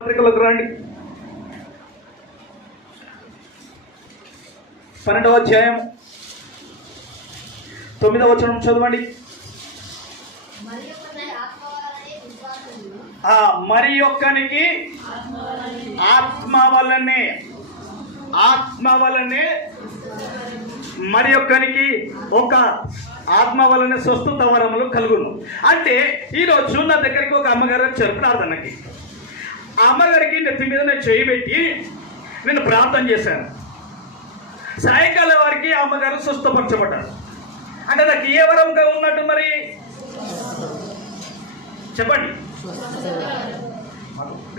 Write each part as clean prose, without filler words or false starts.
పత్రికలకు రండి. 12వ అధ్యాయం 9వ వచనం చదవండి. మరి ఒక్కనికి ఆత్మ వలనే మరి ఒక్కనికి ఒక ఆత్మ వలనే స్వస్థత వరములు కలుగును. అంటే ఈరోజు నా దగ్గరికి ఒక అమ్మగారు వచ్చారు ప్రార్థనకి. ఆ అమ్మగారికి నెత్తి మీద నేను చేయి పెట్టి నేను ప్రార్థన చేశాను. సాయంకాలం వారికి ఆ అమ్మగారు స్వస్థపరచబడ్డారు. అంటే నాకు ఏ వరంగా ఉన్నట్టు మరి చెప్పండి,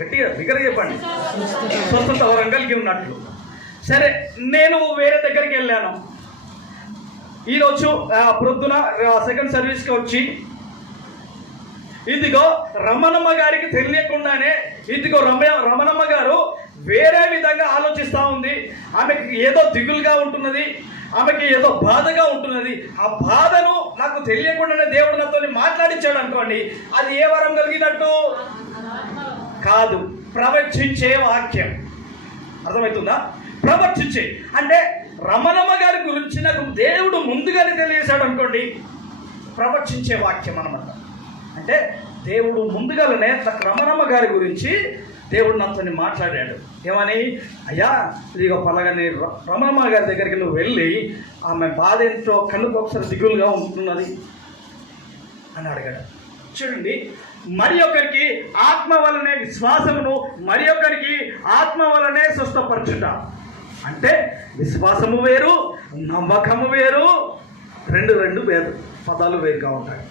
గట్టిగా బిగ్గరగా చెప్పండి. స్వస్థత వరం కలిగి ఉన్నట్లు. సరే, నేను వేరే దగ్గరికి వెళ్ళాను. ఈరోజు ప్రొద్దున సెకండ్ సర్వీస్కి వచ్చి ఇదిగో రమణమ్మ గారికి తెలియకుండానే ఇదిగో రమణమ్మ గారు వేరే విధంగా ఆలోచిస్తూ ఉంది. ఆమెకి ఏదో దిగులుగా ఉంటున్నది, ఆమెకి ఏదో బాధగా ఉంటున్నది. ఆ బాధను నాకు తెలియకుండానే దేవుడు నాతో మాట్లాడించాడు అనుకోండి. అది ఏ వరం కలిగినట్టు కాదు, ప్రవచించే వాక్యం. అర్థమవుతుందా? ప్రవచించే అంటే రమణమ్మ గారి గురించి నాకు దేవుడు ముందుగానే తెలియజేశాడు అనుకోండి. ప్రవచించే వాక్యం అన్నమాట. అంటే దేవుడు ముందుగానే నాకు రమణమ్మ గారి గురించి దేవుడు నాతో మాట్లాడాడు. ఏమని? అయ్యా, ఇదిగో పలాగని రమణమ్మ గారి దగ్గరికి నువ్వు వెళ్ళి ఆమె బాధ ఏంటో కన్నుకు ఒకసారి దిగులుగా ఉంటున్నది అని అడిగాడు. చూడండి, మరి ఒకరికి ఆత్మ వలనే విశ్వాసమును, మరి ఒకరికి ఆత్మ వలనే స్వస్థపరచుట. అంటే విశ్వాసము వేరు, నమ్మకము వేరు, రెండు వేరు పదాలు వేరుగా ఉంటాయి.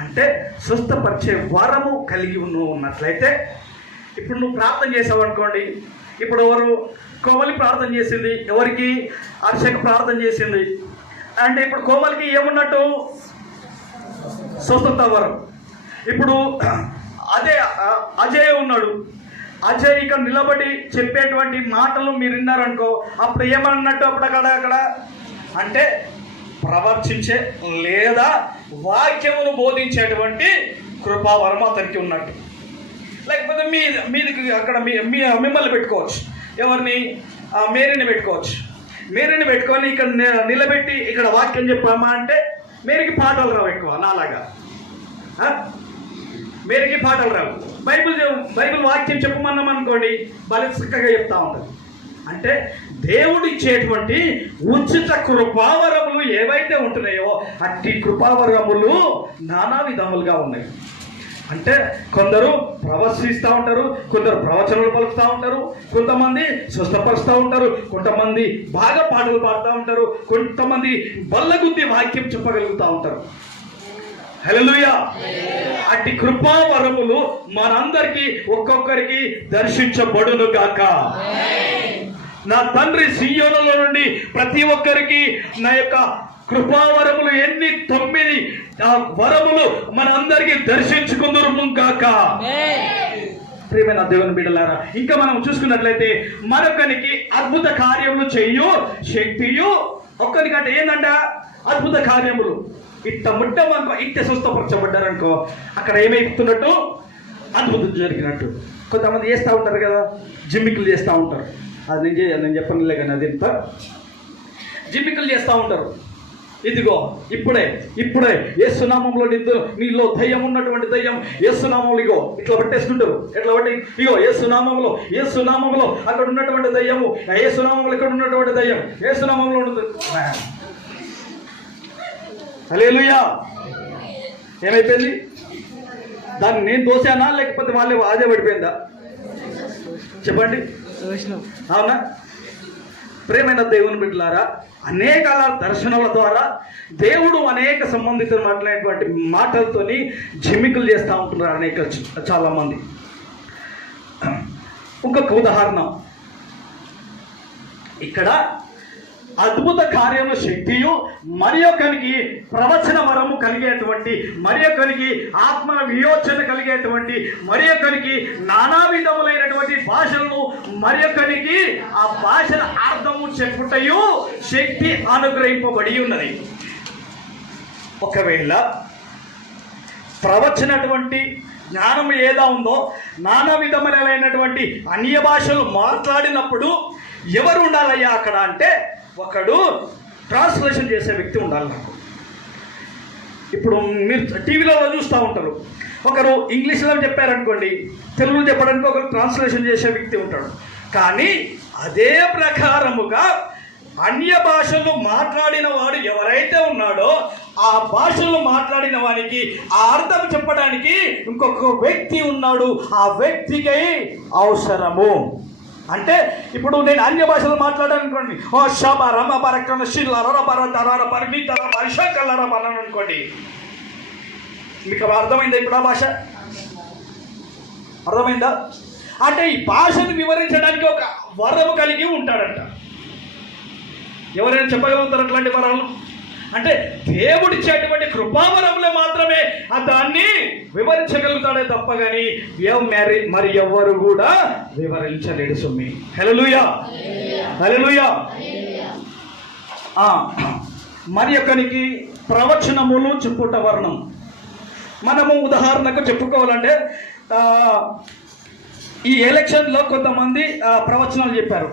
అంటే స్వస్థపరిచే వరము కలిగి ఉన్నట్లయితే ఇప్పుడు నువ్వు ప్రార్థన చేసావు అనుకోండి. ఇప్పుడు ఎవరు కోమలి ప్రార్థన చేసింది, ఎవరికి హర్షకు ప్రార్థన చేసింది అంటే ఇప్పుడు కోమలికి ఏమున్నట్టు స్వస్థత వరం. ఇప్పుడు అజయ్ ఉన్నాడు. అజయ్ ఇక్కడ నిలబడి చెప్పేటువంటి మాటలు మీరు విన్నారనుకో, అప్పుడు ఏమన్నట్టు అప్పుడు అక్కడ అంటే ప్రవర్తించే లేదా వాక్యమును బోధించేటువంటి కృపావరం అతనికి ఉన్నట్టు. లేకపోతే మీదికి అక్కడ మిమ్మల్ని పెట్టుకోవచ్చు. ఎవరిని? మేరీని పెట్టుకోవచ్చు. మేరీని పెట్టుకొని ఇక్కడ నిలబెట్టి ఇక్కడ వాక్యం చెప్పామా అంటే మేరీకి పాటలు రావు ఎక్కువ నాలాగా. మేరీకి పాటలు రావు. బైబిల్ వాక్యం చెప్పమన్నాం అనుకోండి, భలే చక్కగా చెప్తా ఉంటుంది. అంటే దేవుడు ఇచ్చేటువంటి ఉచిత కృపావరములు ఏవైతే ఉంటున్నాయో అట్టి కృపావరములు నానా విధములుగా ఉన్నాయి. అంటే కొందరు ప్రవచిస్తూ ఉంటారు, కొందరు ప్రవచనాలు పలుకుతూ ఉంటారు, కొంతమంది స్వస్థపరుస్తూ ఉంటారు, కొంతమంది బాగా పాటలు పాడుతూ ఉంటారు, కొంతమంది బల్లగుద్ది వాక్యం చెప్పగలుగుతూ ఉంటారు. హల్లెలూయా! అట్టి కృపావరములు మనందరికీ ఒక్కొక్కరికి దర్శించబడును గాక. నా తండ్రి సియోనులో నుండి ప్రతి ఒక్కరికి నా యొక్క కృపావరములు 9 వరములు మన అందరికీ దర్శించుకుందురు గాక. ప్రియమైన దేవుని బిడ్డలారా, ఇంకా మనం చూసుకున్నట్లయితే మరొకరికి అద్భుత కార్యములు చేయు శక్తియు, ఒక్కరికంటే ఏంటంట అద్భుత కార్యములు. ఇట్ట ముట్టమనుకో, ఇట్ట స్వస్థపరచబడ్డారనుకో, అక్కడ ఏమైతున్నట్టు అద్భుతం జరిగినట్టు. కొంతమంది చేస్తూ ఉంటారు కదా, జిమ్మికులు చేస్తూ ఉంటారు. అది నేను చెప్పనులే కానీ అది ఎంత జిమ్మికులు చేస్తూ ఉంటారు. ఇదిగో ఇప్పుడే యేసునామంలో నీలో దయ్యం ఉన్నటువంటి దయ్యం యేసునామంలో ఇగో ఇట్లా పట్టేసుకుంటారు. ఎట్లా పట్టి ఇగో యేసునామంలో అక్కడ ఉన్నటువంటి దయ్యము, యేసునామంలో ఇక్కడ ఉన్నటువంటి దయ్యం యేసునామంలో ఉంటుంది. హల్లెలూయా! ఏమైపోయింది? దాన్ని నేను దోశానా లేకపోతే వాళ్ళే అదే పడిపోయిందా? చెప్పండి. అవునా? ప్రేమైన దేవుని బిడ్డలారా, అనేక దర్శనాల ద్వారా దేవుడు అనేక సంబంధితమైనటువంటి మాటలతోని జిమ్మికులు చేస్తూ ఉంటున్నారు చాలా మంది. ఇంకొక ఉదాహరణ, ఇక్కడ అద్భుత కార్యము శక్తియు, మరి ఒకరికి ప్రవచన వరము కలిగేటువంటి, మరి ఒకరికి ఆత్మ వియోచన కలిగేటువంటి, మరి ఒకరికి నానా విధములైనటువంటి భాషలను, మరి ఒకరికి ఆ భాషల అర్థము చెప్పుటయు శక్తి అనుగ్రహింపబడి ఉన్నది. ఒకవేళ ప్రవచనటువంటి జ్ఞానం ఏదా ఉందో, నానా విధములైనటువంటి అన్య భాషలు మాట్లాడినప్పుడు ఎవరు ఉండాలయ్యా అక్కడ అంటే, ఒకడు ట్రాన్స్లేషన్ చేసే వ్యక్తి ఉండాలి నాకు. ఇప్పుడు మీరు టీవీలలో చూస్తూ ఉంటారు, ఒకరు ఇంగ్లీష్లో చెప్పారనుకోండి, తెలుగులో చెప్పడానికి ఒకరు ట్రాన్స్లేషన్ చేసే వ్యక్తి ఉంటాడు. కానీ అదే ప్రకారముగా అన్య భాషలు మాట్లాడిన వాడు ఎవరైతే ఉన్నాడో ఆ భాషలు మాట్లాడిన వానికి ఆ అర్థం చెప్పడానికి ఇంకొక వ్యక్తి ఉన్నాడు. ఆ వ్యక్తికి అవసరము. అంటే ఇప్పుడు నేను అన్య భాషలు మాట్లాడాలనుకోండి, ఓ షబా రమ బరకన షిల్లర బర తరార పరిమి తర వర్ష కల్లర బనను అనుకోండి. మీకు అర్థమైందా ఇప్పుడు ఆ భాష? అర్థమైందా? అంటే ఈ భాషను వివరించడానికి ఒక వరము కలిగి ఉంటాడంట. ఎవరైనా చెప్పగలుగుతారు అట్లాంటి వరాలు? అంటే దేవుడిచ్చేటువంటి కృపావరములే మాత్రమే దాన్ని వివరించగలుగుతాడే తప్ప కానీ మరి ఎవరు కూడా వివరించలేడు. సుమ్మి హల్లెలూయా, హల్లెలూయా. మరి ఒకనికి ప్రవచనములు చెప్పుట వర్ణం. మనము ఉదాహరణకు చెప్పుకోవాలంటే ఈ ఎలక్షన్లో కొంతమంది ప్రవచనాలు చెప్పారు.